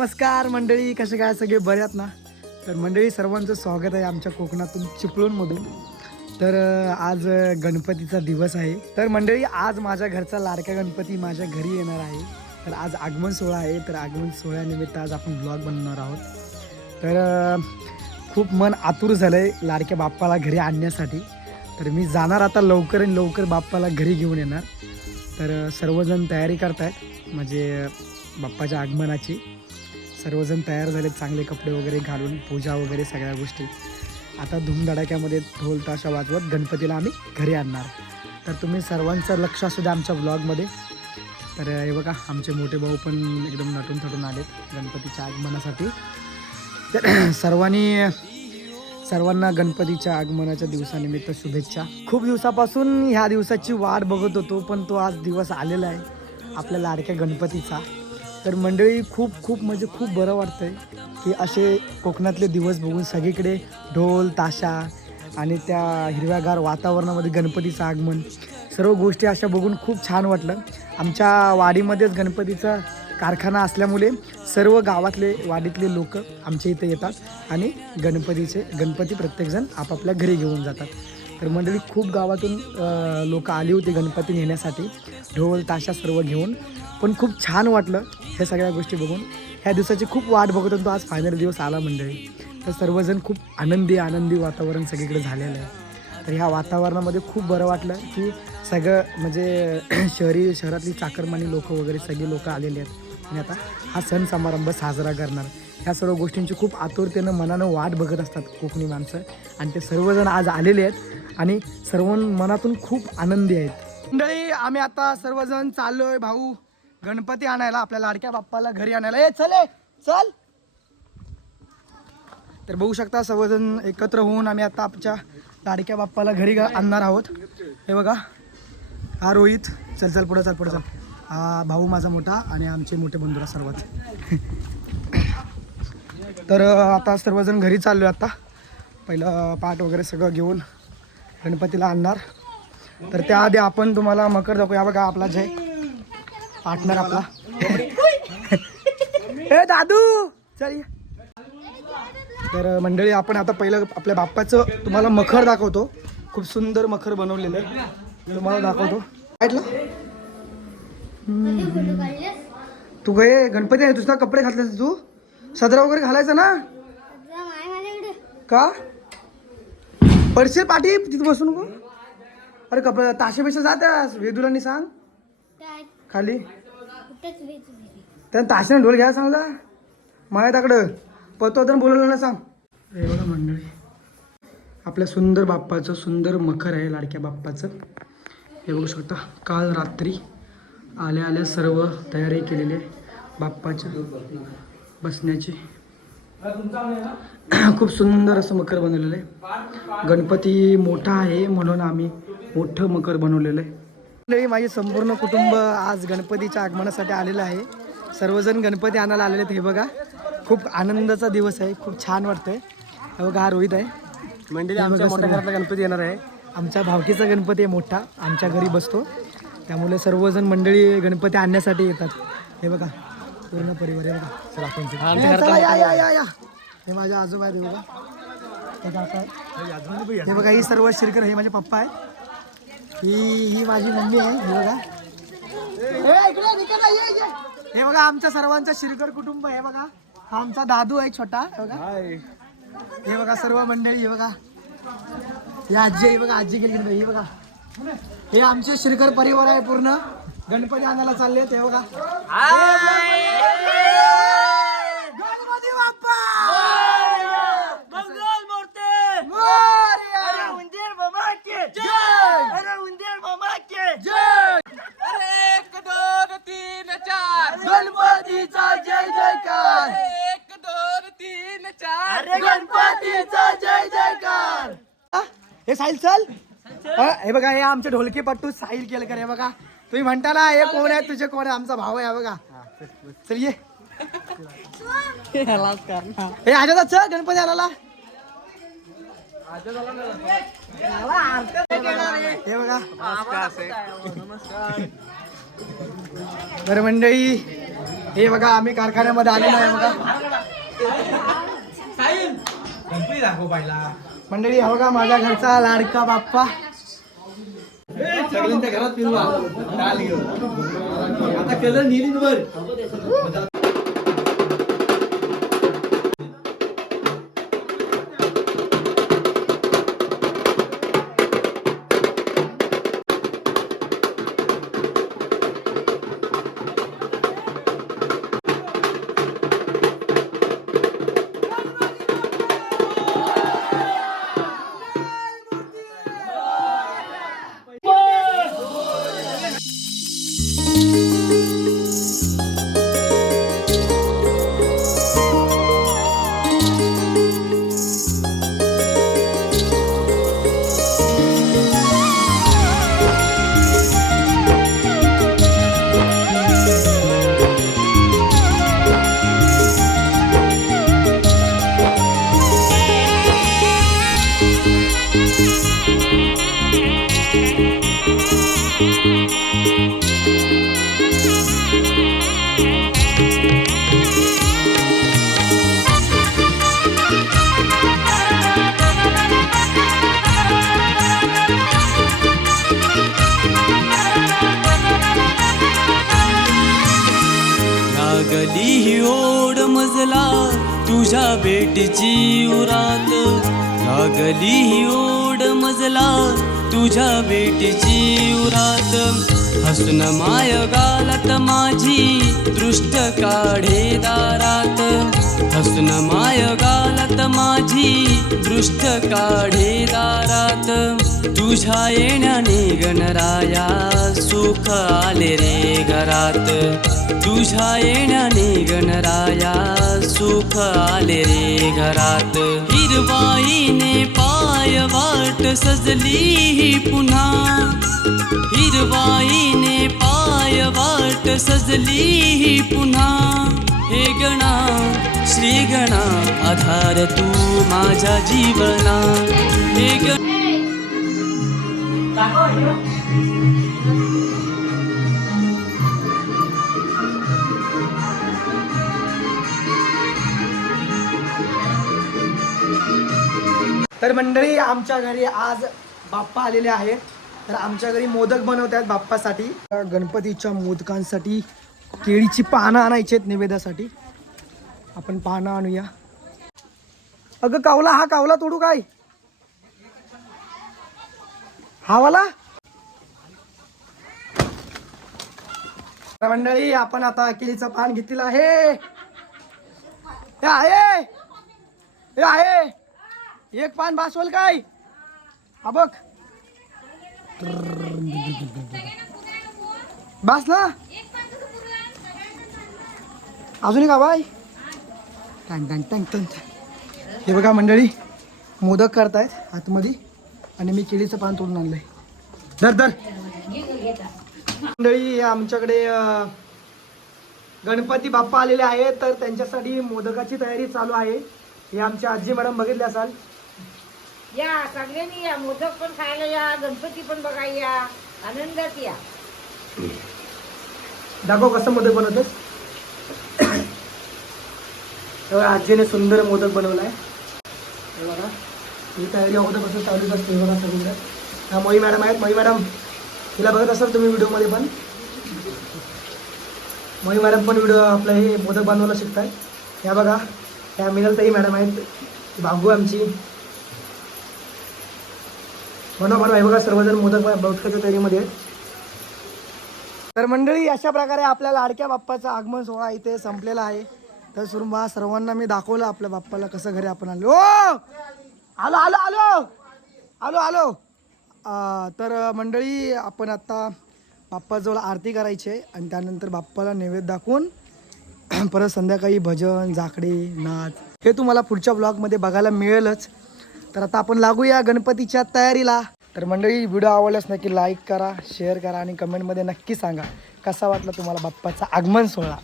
नमस्कार मंडळी कसे काय सगळे बरे आहेत ना? तर मंडळी सर्वांचं स्वागत आहे आमच्या कोकणातून चिपळूणमधून. तर आज गणपतीचा दिवस आहे. तर मंडळी आज माझ्या घरचा लाडका गणपती माझ्या घरी येणार आहे. तर आज आगमन सोहळा आहे. तर आगमन सोहळ्यानिमित्त आज आपण ब्लॉग बनवणार आहोत. तर खूप मन आतुर झालं आहे लाडक्या बाप्पाला घरी आणण्यासाठी. तर मी जाणार आता लवकर आणि लवकर बाप्पाला घरी घेऊन येणार. तर सर्वजण तयारी करतायत म्हणजे बाप्पाच्या आगमनाची. सर्वजण तयार झालेत चांगले कपडे वगैरे घालून पूजा वगैरे सगळ्या गोष्टी. आता धूमधडाक्यामध्ये ढोल ताशा वाजवत गणपतीला आम्ही घरी आणणार. तर तुम्ही सर्वांचं लक्ष असू द्या आमच्या ब्लॉगमध्ये तर हे बघा आमचे मोठे भाऊ पण एकदम नटून थटून आलेत गणपतीच्या आगमनासाठी. तर सर्वांनी सर्वांना गणपतीच्या आगमनाच्या दिवसानिमित्त शुभेच्छा. खूप दिवसापासून ह्या दिवसाची वाट बघत होतो पण तो आज दिवस आलेला आहे. आपल्या लाडक्या गणपतीचा. तर मंडळी खूप खूप म्हणजे खूप बरं वाटतंय की असे कोकणातले दिवस बघून सगळीकडे ढोल ताशा आणि त्या हिरव्यागार वातावरणामध्ये गणपतीचं आगमन सर्व गोष्टी अशा बघून खूप छान वाटलं. आमच्या वाडीमध्येच गणपतीचा कारखाना असल्यामुळे सर्व गावातले वाडीतले लोक आमच्या इथे येतात आणि गणपतीचे गणपती प्रत्येकजण आपापल्या घरी घेऊन जातात. तर मंडळी खूप गावातून लोक आली होती गणपती नेण्यासाठी. ढोल ताशा सर्व घेऊन. पण खूप छान वाटलं. ह्या सगळ्या गोष्टी बघून ह्या दिवसाची खूप वाट बघत होतो. आज फायनल दिवस आला मंडळी. तर सर्वजण खूप आनंदी आनंदी वातावरण सगळीकडे झालेलं आहे. तर ह्या वातावरणामध्ये खूप बरं वाटलं की सगळं म्हणजे शहरी शहरातली चाकरमानी लोक वगैरे सगळी लोक आलेली आहेत. आणि आता हा सण समारंभ साजरा करणार. ह्या सर्व गोष्टींची खूप आतुरतेनं मनानं वाट बघत असतात कोकणी माणसं. आणि ते सर्वजण आज आलेले आहेत आणि सर्व मनातून खूप आनंदी आहेत. मंडळी आम्ही आता सर्वजण चाललोय भाऊ. गणपती आणायला आपल्या लाडक्या बाप्पाला घरी आणायला. ए चले चल. तर बघू शकता सर्वजण एकत्र होऊन आम्ही आता आमच्या लाडक्या बाप्पाला घरी आणणार आहोत. हे बघा हा रोहित. चल चल पुढं चल पुढं चल. हा भाऊ माझा मोठा आणि आमचे मोठे बंधुरा सर्वात. तर आता सर्वजण घरी चाललो आता. पहिलं पाठ वगैरे सगळं घेऊन गणपतीला आणणार. तर त्याआधी आपण तुम्हाला मकर दाखवूया बघा आपला जय. पार्टनर आपला. ए दादू! चल तर मंडळी आपण आता पहिलं आपल्या बाप्पाचं तुम्हाला मखर दाखवतो. खूप सुंदर मखर बनवलेलं आहे. तुम्हाला दाखवतो. ऐकलं? तू गे गणपती आहे तुझा कपडे घातलेस तू? सदरा वगैरे घालायचा ना? का? पडशील पाठी? तिथं बसू नको अरे कपडे ताशे पेशा जात्यास वेदुरांनी सांग. खाली? त्या ताशेने ढोल घ्या सांग माया ताकडं. पतो तर बोलवलं ना सांग. बघा मंडळी. आपल्या सुंदर बाप्पाचं सुंदर मखर आहे लाडक्या बाप्पाचं. हे बघू शकता काल रात्री आल्या आल्या सर्व तयारी केलेली आहे बाप्पाच्या बसण्याची. खूप सुंदर असं मकर बनवलेलं आहे. गणपती मोठा आहे म्हणून आम्ही मोठं मकर बनवलेलं आहे. मंडळी, माझे संपूर्ण कुटुंब आज गणपतीच्या आगमनासाठी आलेलं आहे. सर्वजण गणपती आणायला आलेले आहेत. हे बघा खूप आनंदाचा दिवस आहे. खूप छान वाटतंय. हे बघा हा रोहित आहे. मंडळी आमच्या बघा मोठ्या सर्व. घरातला गणपती येणार आहे. आमच्या भावकीचा गणपती आहे मोठा. आमच्या घरी बसतो. त्यामुळे सर्वजण मंडळी गणपती आणण्यासाठी येतात. हे बघा पूर्ण परिवार आहे बघा. चला हे चला, या या या या. हे माझे आजोबा आहेत हे बघा. हे. हे बघा ही सर्व शिरकर हे माझे पप्पा आहेत. ही ही माझी मम्मी आहे हे बघा. ए, इकडे, इकडे ये, ये. हे बघा आमच्या सर्वांचं शिरकर कुटुंब आहे हे बघा. हा आमचा दादू आहे छोटा हे बघा. हाय. हे बघा सर्व मंडळी हे बघा. हे आजी आहे बघा आजी गेली हे बघा. हे आमचे श्रीकर परिवार आहे पूर्ण. गणपती आणायला चालले ते बघा गणपती बाप्पा मंगल मूर्ती मोरया! अरे उंदीर मामा के जय! अरे उंदीर मामा के जय अरे एक दोन तीन चार गणपतीचा जय जयकार एक दोन तीन चार अरे गणपतीचा जय जयकार हा? हे साहिल चल. हा, हे बघा हे आमचे ढोलकी पट्टू साहिल केलकर हे बघा. तुम्ही म्हणता ना हे कोण आहे? तुझे कोण आहे? आमचा भाऊ आहे हा बघा. चल ये. हे. आजा चल गणपती आला हे बघा. तर मंडळी हे बघा आम्ही कारखान्यामध्ये आलेलो आहे बघा. गणपती दाखव पहिला. मंडळी हो का? माझ्या घरचा लाडका बाप्पा. सगळ्यांच्या घरात फिरवा आता केलं नेली वर. लागला तुझ्या भेटीची उरात. लागली ही ओढ मजला तुझ्या भेटीची उरात. हसून माय गालत माझी दृष्ट काढे दारात. हसून माय गालत माझी दृष्ट काढे दारात. तुझ्या येण्याने गणराया सुख आले रे घरात. तुझ्या येण्याने गणराया सुख आले रे घरात. हिरवाईने पाय वाट सजली ही पुन्हा. हिरवाईने पाय वाट सजली ही पुन्हा. हे गणा श्री गणा आधार तू माझ्या जीवना. हे गणा तर मंडळी आमच्या घरी आज बाप्पा आलेले आहेत. तर आमच्या घरी मोदक बनवत आहेत बाप्पासाठी. गणपतीच्या मोदकांसाठी केळीची पानं आणायची आहेत निवेद्यासाठी आपण पानं आणूया. अगं कावला हा कावला तोडू काय? हावाला तर मंडळी आपण आता केळीचं पान घेतलेलं आहे. हे आहे. हे आहे. एक पान भासवल काय? हा बघ. बास ना. अजून का बाय टँग टँग टँग टँग हे बघा मंडळी मोदक करतायत आतमध्ये आणि मी केळीचं पान तोडून आणलंय. धर धर. मंडळी आमच्याकडे गणपती बाप्पा आलेले आहेत तर त्यांच्यासाठी मोदकाची तयारी चालू आहे. हे आमच्या आजी मॅडम बघितले असाल. या सगळ्यांनी या मोदक पण खायला या गणपती पण बघा या आनंदात या. दाखव कसं मोदक बनवतोस. आजीने सुंदर मोदक बनवलाय. हे बघा ही तयारी अगोदरपासून चालूच असते बघा सगळीकडे. हा मोई मॅडम आहेत मोई मॅडम. तिला बघत असाल तुम्ही व्हिडिओमध्ये पण. मोही मॅडम पण व्हिडिओ आपलं हे मोदक बनवायला शिकताय ह्या बघा ह्या मिनलताई मॅडम आहेत भागू आमची. बनवा बनवा हे बघा सर्वजण मोदक मोदकाच्या तयारीमध्ये तर मंडळी अशा प्रकारे आपल्या लाडक्या बाप्पाचा आगमन सोहळा इथे संपलेला आहे. तर सुरुंबा सर्वांना मी दाखवलं आपल्या बाप्पाला कसं घरी आपण आलो. आलो आलो आलो! आलो आलो! तर मंडळी आपण आता बाप्पाजवळ आरती करायची आहे आणि त्यानंतर बाप्पाला नैवेद्य दाखवून परत संध्याकाळी भजन झाकडे नाच हे तुम्हाला पुढच्या ब्लॉगमध्ये बघायला मिळेलच. तर आता आपण लागूया गणपतीच्या तयारीला. तर मंडळी व्हिडिओ आवडल्यास नक्की लाईक करा शेअर करा आणि कमेंटमध्ये नक्की सांगा कसा वाटला तुम्हाला बाप्पाचा आगमन सोहळा?